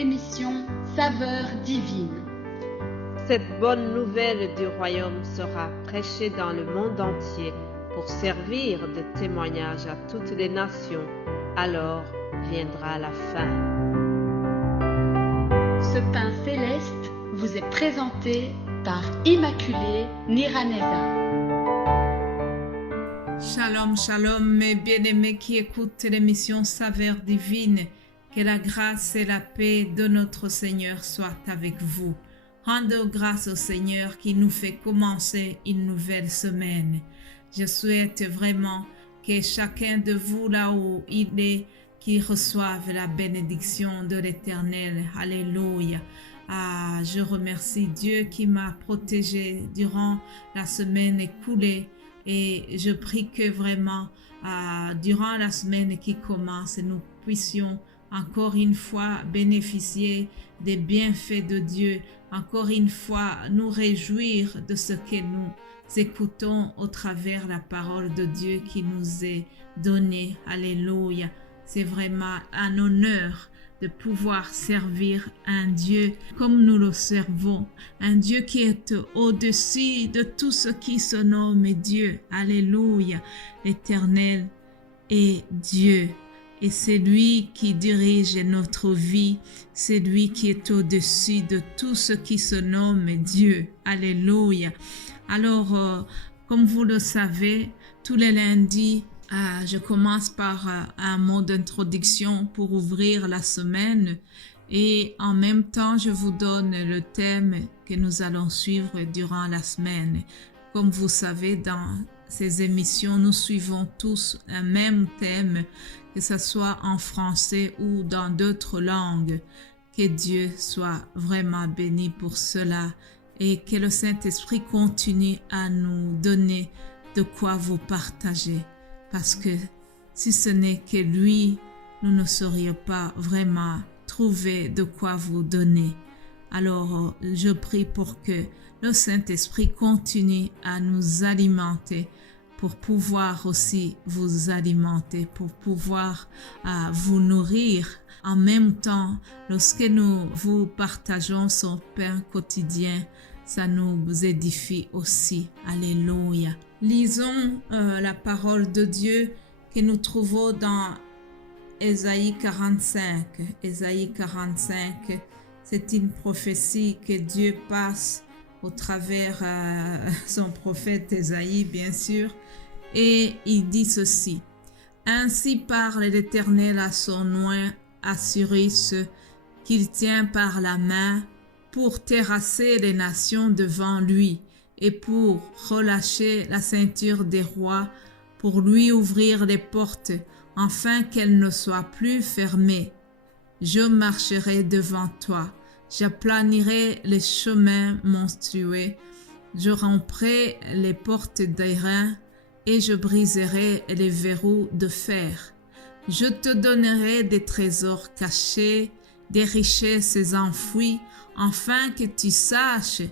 l'émission Saveurs divines. Cette bonne nouvelle du royaume sera prêchée dans le monde entier pour servir de témoignage à toutes les nations. Alors viendra la fin. Ce pain céleste vous est présenté par Immaculée Niraneza. Shalom, shalom, mes bien-aimés qui écoutent l'émission Saveurs divines. Que la grâce et la paix de notre Seigneur soient avec vous. Rendons grâce au Seigneur qui nous fait commencer une nouvelle semaine. Je souhaite vraiment que chacun de vous là où il est, qui reçoive la bénédiction de l'Éternel. Alléluia. Je remercie Dieu qui m'a protégé durant la semaine écoulée et je prie que vraiment durant la semaine qui commence, nous puissions encore une fois bénéficier des bienfaits de Dieu, encore une fois nous réjouir de ce que nous écoutons au travers la parole de Dieu qui nous est donnée. Alléluia. C'est vraiment un honneur de pouvoir servir un Dieu comme nous le servons, un Dieu qui est au-dessus de tout ce qui se nomme Dieu. Alléluia. L'Éternel est Dieu. Et c'est lui qui dirige notre vie, c'est lui qui est au-dessus de tout ce qui se nomme Dieu. Alléluia. Alors, comme vous le savez, tous les lundis, je commence par un mot d'introduction pour ouvrir la semaine et en même temps, je vous donne le thème que nous allons suivre durant la semaine. Comme vous savez, dans ces émissions, nous suivons tous un même thème, que ce soit en français ou dans d'autres langues. Que Dieu soit vraiment béni pour cela et que le Saint-Esprit continue à nous donner de quoi vous partager. Parce que si ce n'est que lui, nous ne saurions pas vraiment trouver de quoi vous donner. Alors, je prie pour que le Saint-Esprit continue à nous alimenter pour pouvoir aussi vous alimenter, pour pouvoir vous nourrir. En même temps, lorsque nous vous partageons son pain quotidien, ça nous édifie aussi. Alléluia. Lisons la parole de Dieu que nous trouvons dans Ésaïe 45. Ésaïe 45, c'est une prophétie que Dieu passe au travers son prophète Ésaïe, bien sûr. Et il dit ceci. Ainsi parle l'Éternel à son oint, à Cyrus, qu'il tient par la main pour terrasser les nations devant lui et pour relâcher la ceinture des rois, pour lui ouvrir les portes, afin qu'elles ne soient plus fermées. Je marcherai devant toi, j'aplanirai les chemins monstrueux, je romprai les portes d'airain et je briserai les verrous de fer. Je te donnerai des trésors cachés, des richesses enfouies, afin que tu saches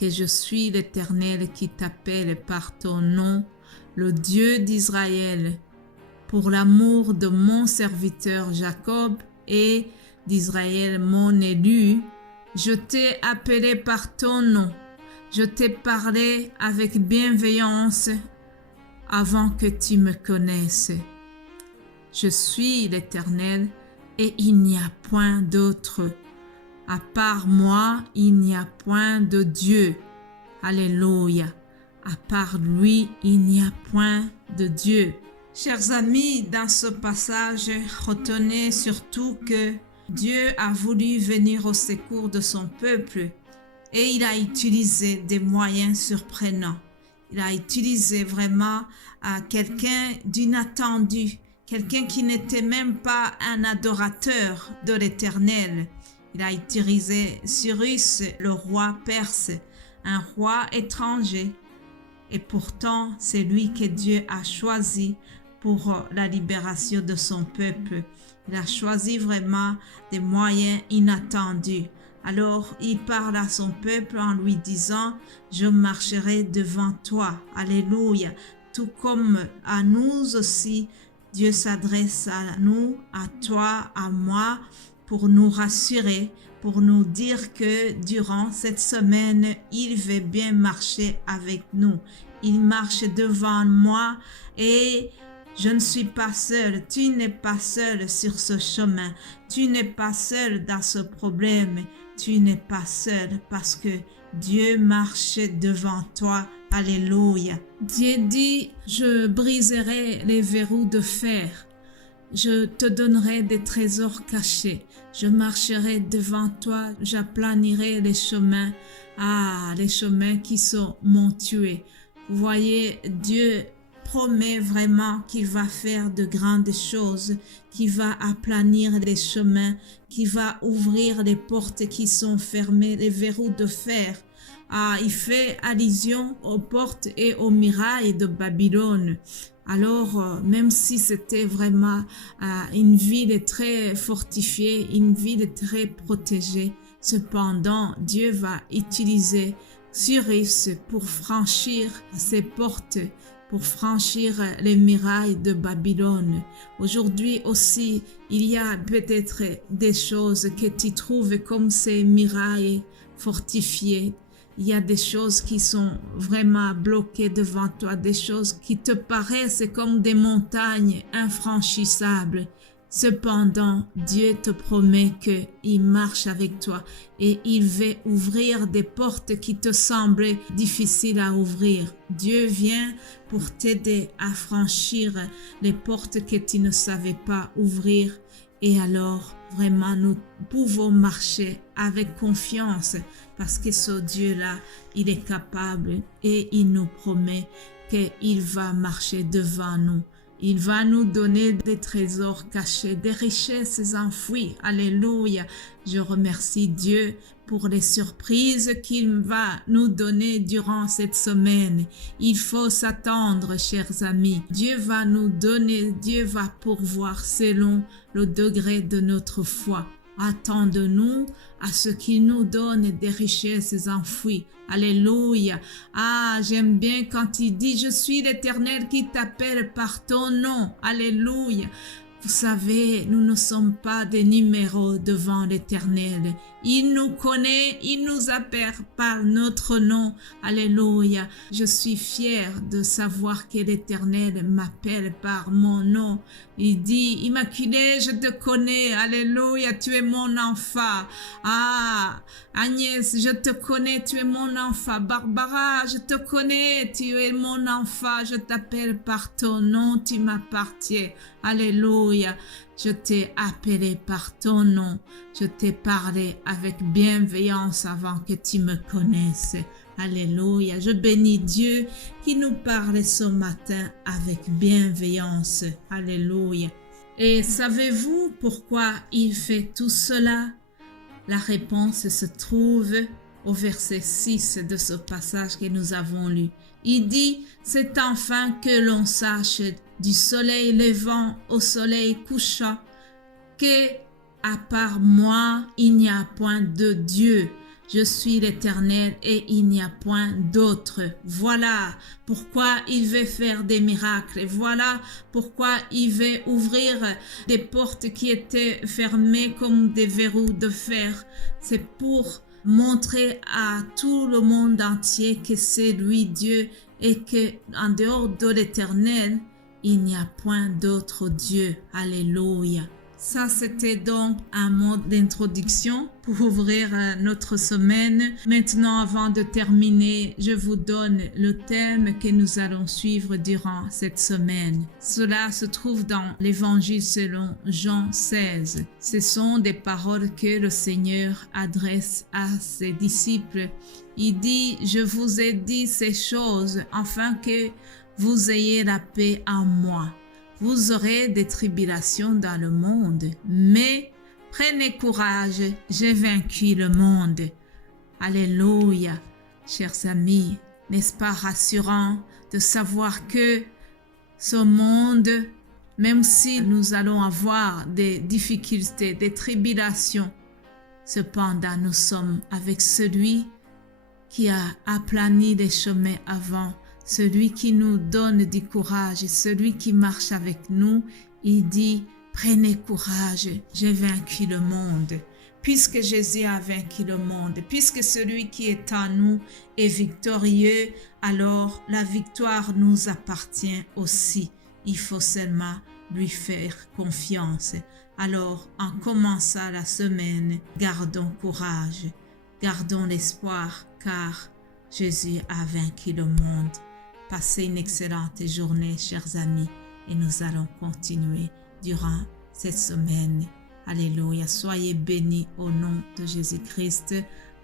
que je suis l'Éternel qui t'appelle par ton nom, le Dieu d'Israël, pour l'amour de mon serviteur Jacob et d'Israël mon élu. Je t'ai appelé par ton nom, je t'ai parlé avec bienveillance avant que tu me connaisses. Je suis l'Éternel et il n'y a point d'autre. À part moi, il n'y a point de Dieu. Alléluia. À part lui, il n'y a point de Dieu. Chers amis, dans ce passage, retenez surtout que Dieu a voulu venir au secours de son peuple et il a utilisé des moyens surprenants. Il a utilisé vraiment quelqu'un d'inattendu, quelqu'un qui n'était même pas un adorateur de l'Éternel. Il a utilisé Cyrus, le roi perse, un roi étranger. Et pourtant, c'est lui que Dieu a choisi pour la libération de son peuple. Il a choisi vraiment des moyens inattendus. Alors, il parle à son peuple en lui disant « Je marcherai devant toi. » Alléluia. Tout comme à nous aussi, Dieu s'adresse à nous, à toi, à moi, pour nous rassurer, pour nous dire que durant cette semaine, il va bien marcher avec nous. Il marche devant moi et je ne suis pas seule. Tu n'es pas seule sur ce chemin. Tu n'es pas seule dans ce problème. Tu n'es pas seule parce que Dieu marche devant toi. Alléluia. Dieu dit, je briserai les verrous de fer. Je te donnerai des trésors cachés. Je marcherai devant toi. J'aplanirai les chemins. Les chemins qui sont montueux. Vous voyez, Dieu promet vraiment qu'il va faire de grandes choses, qu'il va aplanir les chemins, qu'il va ouvrir les portes qui sont fermées, les verrous de fer. Il fait allusion aux portes et aux murailles de Babylone. Alors, même si c'était vraiment une ville très fortifiée, une ville très protégée, cependant, Dieu va utiliser Cyrus pour franchir ces portes, pour franchir les murailles de Babylone. Aujourd'hui aussi, il y a peut-être des choses que tu trouves comme ces murailles fortifiées. Il y a des choses qui sont vraiment bloquées devant toi, des choses qui te paraissent comme des montagnes infranchissables. Cependant, Dieu te promet qu'il marche avec toi et il va ouvrir des portes qui te semblaient difficiles à ouvrir. Dieu vient pour t'aider à franchir les portes que tu ne savais pas ouvrir. Et alors, vraiment, nous pouvons marcher avec confiance parce que ce Dieu-là, il est capable et il nous promet qu'il va marcher devant nous. Il va nous donner des trésors cachés, des richesses enfouies. Alléluia. Je remercie Dieu pour les surprises qu'il va nous donner durant cette semaine. Il faut s'attendre, chers amis. Dieu va nous donner, Dieu va pourvoir selon le degré de notre foi. Attendons-nous à ce qu'il nous donne des richesses enfouies. Alléluia. J'aime bien quand il dit, je suis l'Éternel qui t'appelle par ton nom. Alléluia. Vous savez, nous ne sommes pas des numéros devant l'Éternel. Il nous connaît, il nous appelle par notre nom. Alléluia. Je suis fière de savoir que l'Éternel m'appelle par mon nom. Il dit, Immaculée, je te connais. Alléluia, tu es mon enfant. Agnès, je te connais, tu es mon enfant. Barbara, je te connais, tu es mon enfant. Je t'appelle par ton nom, tu m'appartiens. Alléluia. Je t'ai appelé par ton nom. Je t'ai parlé avec bienveillance avant que tu me connaisses. Alléluia. Je bénis Dieu qui nous parle ce matin avec bienveillance. Alléluia. Et savez-vous pourquoi il fait tout cela? La réponse se trouve au verset 6 de ce passage que nous avons lu. Il dit, c'est enfin que l'on sache du soleil levant au soleil couchant que, à part moi, il n'y a point de Dieu. Je suis l'Éternel et il n'y a point d'autre. Voilà pourquoi il veut faire des miracles. Voilà pourquoi il veut ouvrir des portes qui étaient fermées comme des verrous de fer. C'est pour montrer à tout le monde entier que c'est lui Dieu et que en dehors de l'Éternel, il n'y a point d'autre Dieu. Alléluia. Ça, c'était donc un mot d'introduction pour ouvrir notre semaine. Maintenant, avant de terminer, je vous donne le thème que nous allons suivre durant cette semaine. Cela se trouve dans l'Évangile selon Jean 16. Ce sont des paroles que le Seigneur adresse à ses disciples. Il dit, « Je vous ai dit ces choses afin que vous ayez la paix en moi. Vous aurez des tribulations dans le monde, mais prenez courage, j'ai vaincu le monde. » Alléluia, chers amis, n'est-ce pas rassurant de savoir que ce monde, même si nous allons avoir des difficultés, des tribulations, cependant nous sommes avec celui qui a aplani les chemins avant, celui qui nous donne du courage, celui qui marche avec nous. Il dit, Prenez courage, j'ai vaincu le monde. Puisque Jésus a vaincu le monde, puisque celui qui est en nous est victorieux, alors la victoire nous appartient aussi. Il faut seulement lui faire confiance. Alors, en commençant la semaine, gardons courage, gardons l'espoir, car Jésus a vaincu le monde. Passez une excellente journée, chers amis, et nous allons continuer durant cette semaine. Alléluia. Soyez bénis au nom de Jésus-Christ.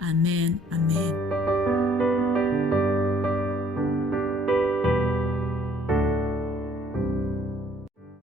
Amen. Amen.